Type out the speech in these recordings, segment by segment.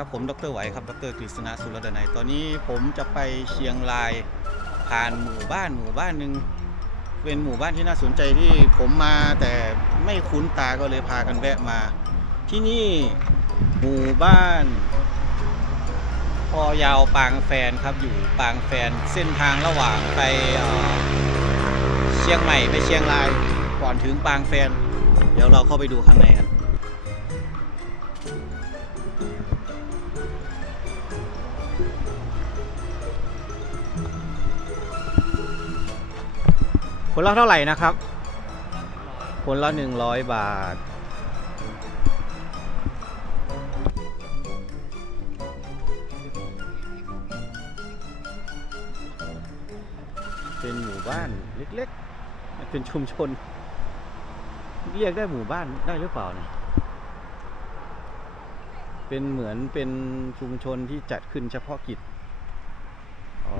ครับผมดรไหวครับดรกฤษณะสุรดนัยตอนนี้ผมจะไปเชียงรายผ่านหมู่บ้านหมู่บ้านหนึ่งเป็นหมู่บ้านที่น่าสนใจที่ผมมาแต่ไม่คุ้นตาก็เลยพากันแวะมา ที่นี่หมู่บ้านพอยาวปางแฟนครับอยู่ปางแฟนเส้นทางระหว่างไปเเชียงใหม่ไปเชียงรายก่อนถึงปางแฟน เดี๋ยวเราเข้าไปดูข้างในกัน คนละเท่าไหร่นะครับ คนละหนึ่งร้อยบาท เป็นหมู่บ้านเล็กๆ เป็นชุมชน เรียกได้หมู่บ้านได้หรือเปล่าเนี่ยเป็นเหมือนเป็นชุมชนที่จัดขึ้นเฉพาะกิจ อ๋อ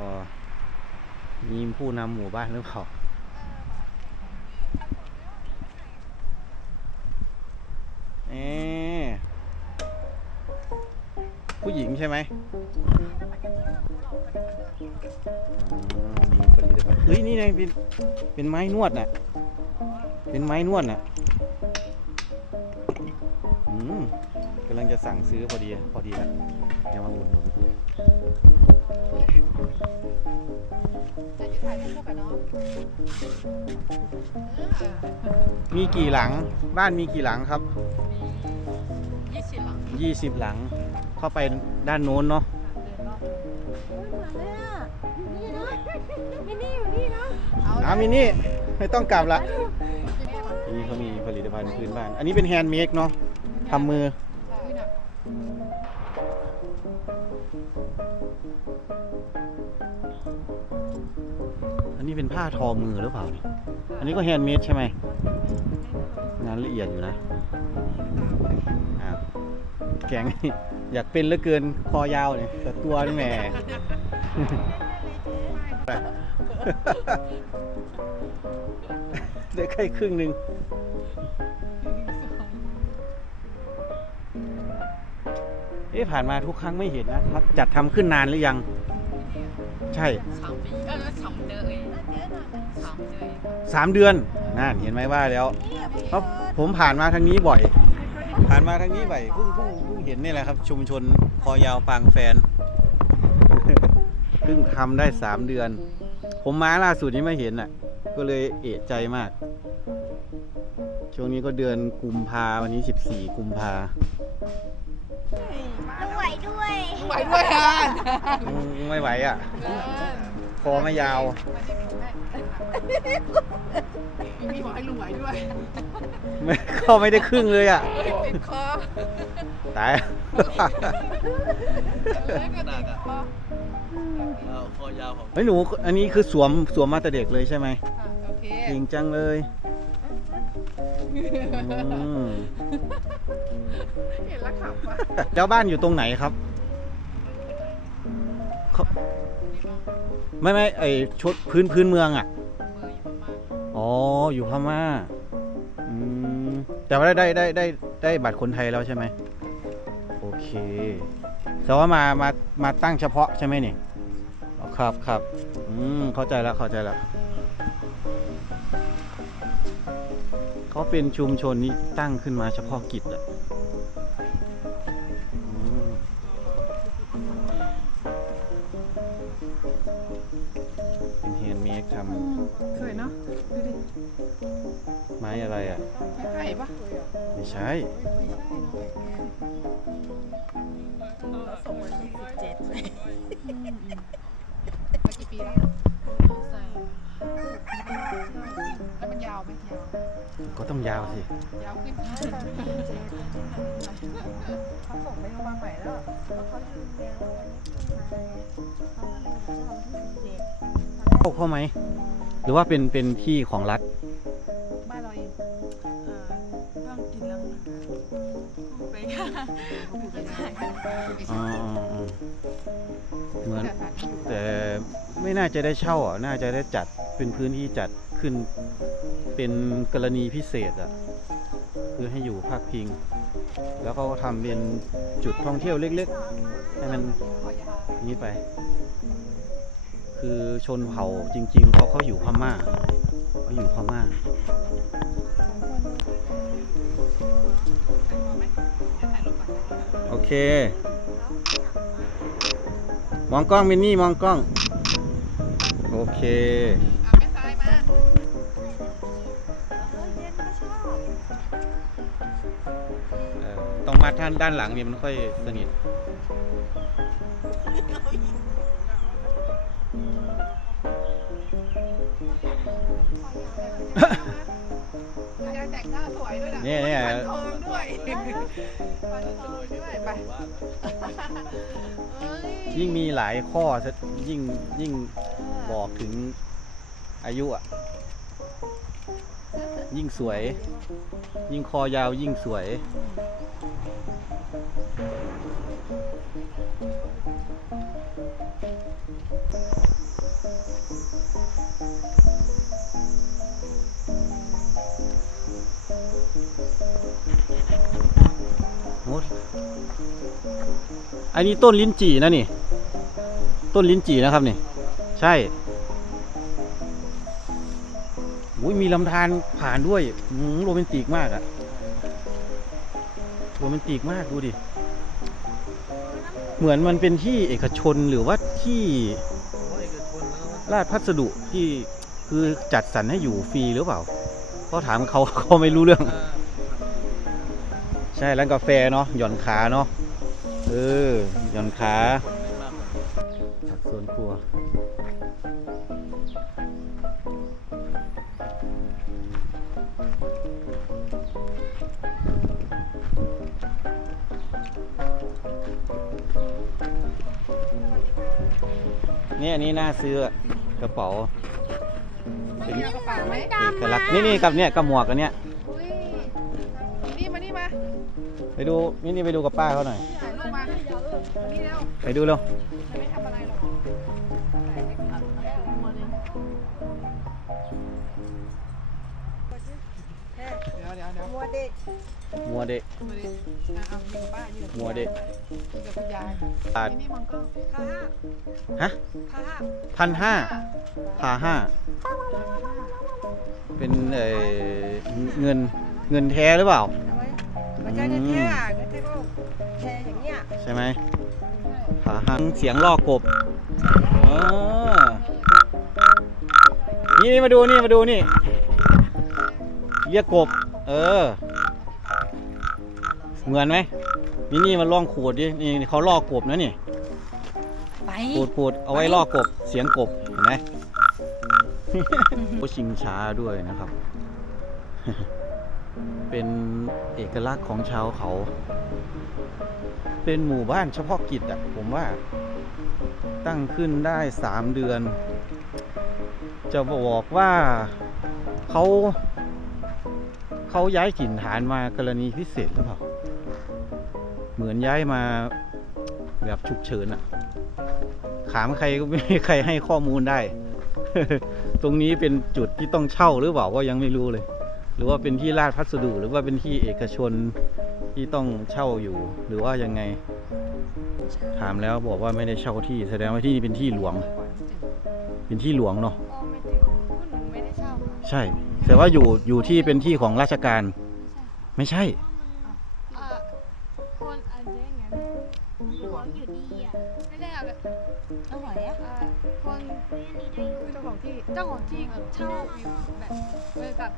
มีผู้นำหมู่บ้านหรือเปล่า ผู้หญิงใช่ไหมอ๋อมีผลิตภัณฑ์เฮ้ยนี่ไงเป็นเป็นไม้นวดน่ะ เป็นไม้นวดน่ะอืมกำลังจะสั่งซื้อพอดีพอดีแล้วเดี๋ยวมาอุดหนุนจะอยู่ถ่ายรูปกับน้องมีกี่หลัง บ้านมีกี่หลังครับยี่สิบหลัง 20 หลัง เข้าไปด้านโน้นเนาะเดินรอบมินี่อยู่นี่เนาะอ้ามินี่ไม่ต้องกลับละที่นี่ก่อนอันนี้เขามีผลิตภัณฑ์พื้นบ้าน อันนี้เป็นแฮนด์เมดเนาะทำมือใช่น่ะอันนี้เป็นผ้าทอมือหรือเปล่าเนี่ยอันนี้ก็แฮนด์เมดใช่ไหมงานละเอียดอยู่นะอ้าวแกง อยากเป็นเหลือเกินคอยาวเนี่ยแต่ตัวนี่แหม ได้แค่ครึ่งหนึ่งเอ๊ะผ่านมาทุกครั้งไม่เห็นนะครับ จัดทำขึ้นนานหรือยัง ใช่สามปีเออสามเดือนเองสามเดือนสามเดือนนั่นเห็นไหมว่าแล้วเพราะผมผ่านมาทางนี้บ่อย ผ่านมาทางนี้บ่อยเพิ่งเพิ่งเพิ่งเห็นนี่แหละครับ ชุมชนคอยาวปางแฟนเพิ่งทำได้สามเดือน ผมมาล่าสุดนี้ไม่เห็นอะ ก็เลยเอะใจมาก ช่วงนี้ก็เดือนกุมภาวันนี้สิบสี่กุมภาดูไหวด้วย ไหวด้วยอะอืมไม่ไหวอะ คอไม่ยาว มีบอกให้ลุงไหวด้วยไม่เข้าไม่ได้ครึ่งเลยอะ ติดคอตายเล่นกันติดคอคอยาวของเฮ้ยหนูอันนี้คือสวมสวมมาแต่เด็กเลยใช่ไหมโอเคเก่งจังเลยอืมเห็นแล้วขำว่ะแล้วบ้านอยู่ตรงไหนครับเขา ไม่ไม่ไอชุดพื้นพื้นเมืองอะมืออยู่ประมาณอ๋อ อยู่พม่าอืมแต่ว่าได้ได้ได้ได้บัตรคนไทยแล้วใช่ไหมโอเคแต่ว่ามามามาตั้งเฉพาะใช่ไหมนี่ครับครับอืมเข้าใจแล้วเข้าใจแล้วเขาเป็นชุมชนนี้ตั้งขึ้นมาเฉพาะกิจอะ ม้อะไรอะไก่ปะไม่ใช่ ส่งวันที่สิบเจ็ดมากี่ปีแล้วใส่แล้วมันยาวไหมยาวก็ต้องยาวสิ ยาวขึ้นเขาส่งไปโรงพยาบาลใหม่แล้วแล้วเขายืนยันว่าวันนี้ขึ้นมาเขาเลยจะทำที่สิบเจ็ดเข้าเข้าไหม หรือว่าเป็นเป็นที่ของรัฐ อ๋ออ๋ออ๋อเหมือนแต่ไม่น่าจะได้เช่าอะน่าจะได้จัดเป็นพื้นที่จัดขึ้น เป็นกรณีพิเศษอะคือให้อยู่ภาคพิง แล้วเขาก็ทำเป็นจุดท่องเที่ยวเล็กๆ ให้มันนี้ไป คือชนเผ่าจริง ๆเขาเขาอยู่พม่าเขาอยู่พม่า เค มองกล้องมินนี่มองกล้อง โอเคเอาไปซ้ายมาเอ่อต้องมาท่านด้านหลังนี่มันค่อยสนิท เนี่ยเนี่ยฟันทองด้วยฟันทองด้วยไปเอ้ยยิ่งมีหลายข้อซะยิ่งยิ่งบอกถึงอายุอะ ยิ่งสวย ยิ่งคอยาวยิ่งสวยโอันนี้ต้นลิ้นจี่นะนี่ ต้นลิ้นจี่นะครับนี่ ใช่อุ้ยมีลำธารผ่านด้วยอืมโรแมนติกมากอะโรแมนติกมากดูดิ เหมือนมันเป็นที่เอกชนหรือว่าที่ราชพัสดุที่คือจัดสรรให้อยู่ฟรีหรือเปล่าเขาถามเขาเขาไม่รู้เรื่อง ใช่ร้านกาแฟเนาะหย่อนขาเนาะ เออหย่อนขาผักสวนครัวเนี่ยอันนี้น่าซื้ออะกระเป๋าเป็นมีกระเป๋าไหมเอกลักษณ์นี่นี่กับเนี่ยกับหมวกอันเนี้ยอุ้ยนี่มานี่มาไปดูนี่นี่ไปดูกับป้าเขาหน่อยถ่า ไปดูเร็วมันไม่ทำอะไรหรอกเดี๋ยวเดี๋ยวเดี๋ยวมัวเด็กมัวเดะมาดิอะเอาอยู่กับป้าอยู่กับมัวเดะอยู่กับคุณยายบาทนี่มองกล้องพาห้าฮะพาห้าพันห้าพาห้า เป็นเอ่อเงินเงินแท้หรือเปล่าเอาไว้มันจะแท้อะก็แท้ก็แท้อย่างเงี้ยใช่ไหมพาห้าเสียงลอกกบอ๋อนี่นี่มาดูนี่มาดูนี่เรียกกบ เออ เหมือนไหมนี่นี่มันล่องขูดดิ นี่นี่เขาลอกกบนะนี่ไปขูดขูดเอาไว้ลอกกบ เสียงกบ เห็นไหมโอชิงช้าด้วยนะครับ เป็นเอกลักษณ์ของชาวเขา เป็นหมู่บ้านเฉพาะกิจอะผมว่า ตั้งขึ้นได้สามเดือน จะบอกว่าเขาเขาย้ายถิ่นฐานมากรณีพิเศษหรือเปล่า เหมือนย้ายมาแบบฉุกเฉินอะถามใครก็ไม่มีใครให้ข้อมูลได้ ตรงนี้เป็นจุดที่ต้องเช่าหรือเปล่าก็ยังไม่รู้เลย รือว่าเป็นที่ราชพัสดุหรือว่าเป็นที่เอกชนที่ต้องเช่าอยู่ หรือว่ายังไง ถามแล้วบอกว่าไม่ได้เช่าที่แสดงว่าที่นี่เป็นที่หลวง เป็นที่หลวงเนาะอ๋อไม่ถึงคุณหนูไม่ได้เช่าค่ะใช่ แต่ว่าอยู่อยู่ที่เป็นที่ของราชการ ไม่ใช่ อ่าคนอาจจะอย่างนั้นหลวงอยู่ดีอะไม่ได้เอาแบบเอาไหวอะอ่าคนเจ้าของที่เจ้าของที่เช่าอยู่แบบเหมือนกับ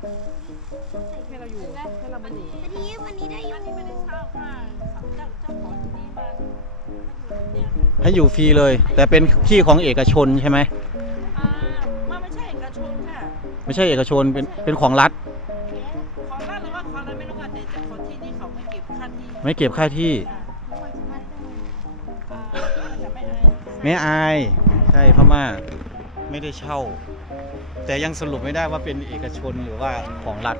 ให้เราอยู่ให้เรามาอยู่วันนี้วันนี้ได้อยู่วันนี้ไม่ได้เช่าค่ะเจ้าเจ้าของที่นี่มาเนี่ยให้อยู่ฟรีเลย แต่เป็นที่ของเอกชนใช่ไหมอ่ามาไม่ใช่เอกชนค่ะไม่ใช่เอกชนเป็นเป็นของรัฐ ของรัฐหรือว่าของอะไรไม่รู้ค่ะแต่เจ้าของที่นี่เขาไม่เก็บค่าที่ไม่เก็บค่าที่ ค่ะ ไม่อายใช่พม่าไม่ได้เช่า แต่ยังสรุปไม่ได้ว่าเป็นเอกชนหรือว่าของรัฐ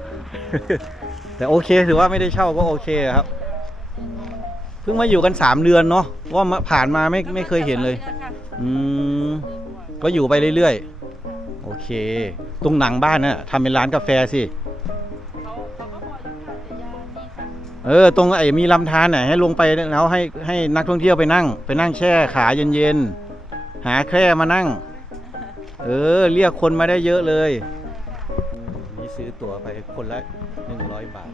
แต่โอเคถือว่าไม่ได้เช่าก็โอเคครับเพิ่งมาอยู่กันสามเดือนเนาะว่าผ่านมาไม่ไม่เคยเห็นเลย อืมก็อยู่ไปเรื่อยๆ โอเค ตรงหนังบ้านน่ะทำเป็นร้านกาแฟสิ เออตรงไอ้มีลำธารน่ะให้ลงไปแล้วให้ให้นักท่องเที่ยวไปนั่ง ไปนั่งแช่ขาเย็นๆหาแคร่มานั่ง เออ เรียกคนมาได้เยอะเลยนี่ซื้อตั๋วไปคนละหนึ่งร้อยบาท